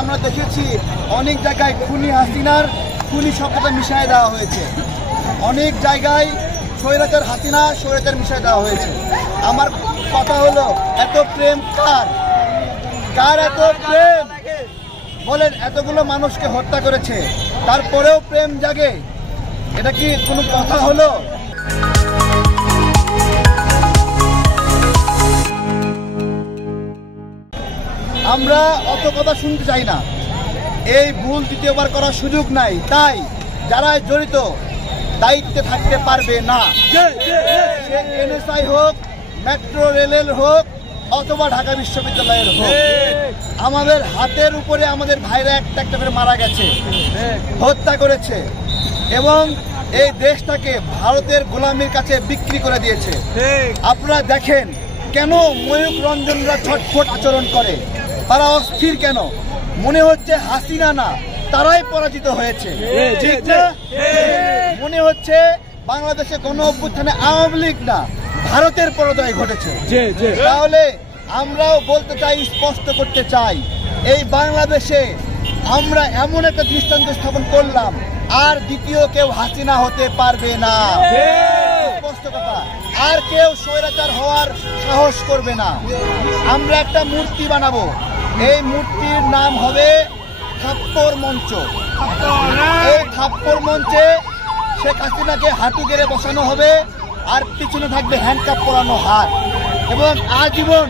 আমরা দেখেছি অনেক জায়গায় খুনি হাসিনার খুনি শব্দটা মিশিয়ে দেওয়া হয়েছে, অনেক জায়গায় স্বৈরাচার হাসিনা স্বৈরাচার মিশিয়ে দেওয়া হয়েছে। আমার কথা হলো, এত প্রেম কার? কার এত প্রেম? বলেন, এতগুলো মানুষকে হত্যা করেছে, তারপরেও প্রেম জাগে? এটা কি কোনো কথা হলো? আমরা অত কথা শুনতে চাই না। এই ভুল দ্বিতীয়বার করার সুযোগ নাই, তাই যারা জড়িত দায়িত্বে থাকতে পারবে না, সে এনএসআই হোক, মেট্রো রেলের হোক, অথবা ঢাকা বিশ্ববিদ্যালয়ের হোক, আমাদের হাতের উপরে আমাদের ভাইরা একটা একটা করে মারা গেছে, হত্যা করেছে এবং এই দেশটাকে ভারতের গোলামির কাছে বিক্রি করে দিয়েছে। আপনারা দেখেন কেন ময়ূক রঞ্জনরা ছটফট আচরণ করে, তারা অস্থির কেন? মনে হচ্ছে হাসিনা না, তারাই পরাজিত হয়েছে। মনে হচ্ছে বাংলাদেশে গণ অভ্যুত্থানে আওয়ামী লীগ না, ভারতের পরাজয় ঘটেছে। তাহলে আমরাও বলতে চাই, স্পষ্ট করতে চাই, এই বাংলাদেশে আমরা এমন একটা দৃষ্টান্ত স্থাপন করলাম, আর দ্বিতীয় কেউ হাসিনা হতে পারবে না। স্পষ্ট কথা, আর কেউ স্বৈরাচার হওয়ার সাহস করবে না। আমরা একটা মূর্তি বানাবো, এই মূর্তির নাম হবে থাপ্পড় মঞ্চ। এই থাপ্পড় মঞ্চে শেখ হাসিনাকে হাঁটু গেড়ে বসানো হবে, আর পিছনে থাকবে হ্যান্ডকাপ পরানো হাত, এবং আজীবন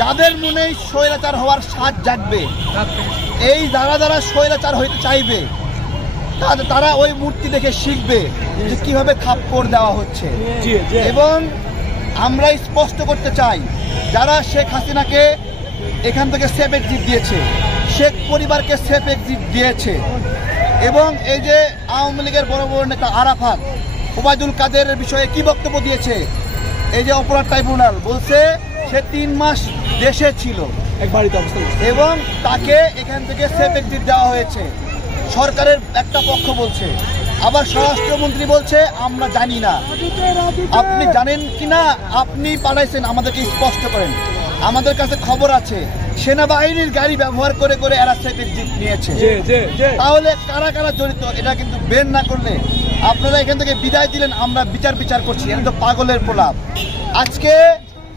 যাদের মনে স্বৈরাচার হওয়ার স্বাদ জাগবে, এই যারা যারা স্বৈরাচার হইতে চাইবে, তারা ওই মূর্তি দেখে শিখবে যে কিভাবে থাপ্পড় দেওয়া হচ্ছে। এবং আমরা স্পষ্ট করতে চাই, যারা শেখ হাসিনাকে এখান থেকে সেফ এক্সিট দিয়েছে, শেখ পরিবারকে সেফ এক্সিট দিয়েছে, এবং এই যে আওয়ামী লীগের বড় বড় নেতা আরাফাত, ওবায়দুল কাদেরের বিষয়ে কি বক্তব্য দিয়েছে? এই যে অপরাধ ট্রাইব্যুনাল বলছে সে 3 মাস দেশে ছিল এবং তাকে এখান থেকে সেফ এক্সিট দেওয়া হয়েছে, সরকারের একটা পক্ষ বলছে। আবার স্বরাষ্ট্রমন্ত্রী বলছে আমরা জানি না। আপনি জানেন কিনা, আপনি পাঠাইছেন, আমাদেরকে স্পষ্ট করেন। আমাদের কাছে খবর আছে সেনাবাহিনীর গাড়ি ব্যবহার করে করে এরা সেফ এক্সিট নিয়েছে। তাহলে কারা কারা জড়িত এটা কিন্তু বের না করলে আপনারা এখান থেকে বিদায় দিলেন, আমরা বিচার করছি, এটা তো পাগলের প্রলাপ। আজকে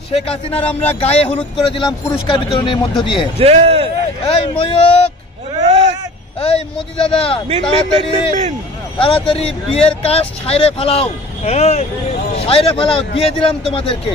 শেখ হাসিনার আমরা গায়ে হলুদ করে দিলাম পুরস্কার বিতরণের মধ্য দিয়ে। এই ময়ূক, এই মোদি দাদা, তাড়াতাড়ি বিয়ের কাজ সাইরে ফেলাও, দিয়ে দিলাম তোমাদেরকে।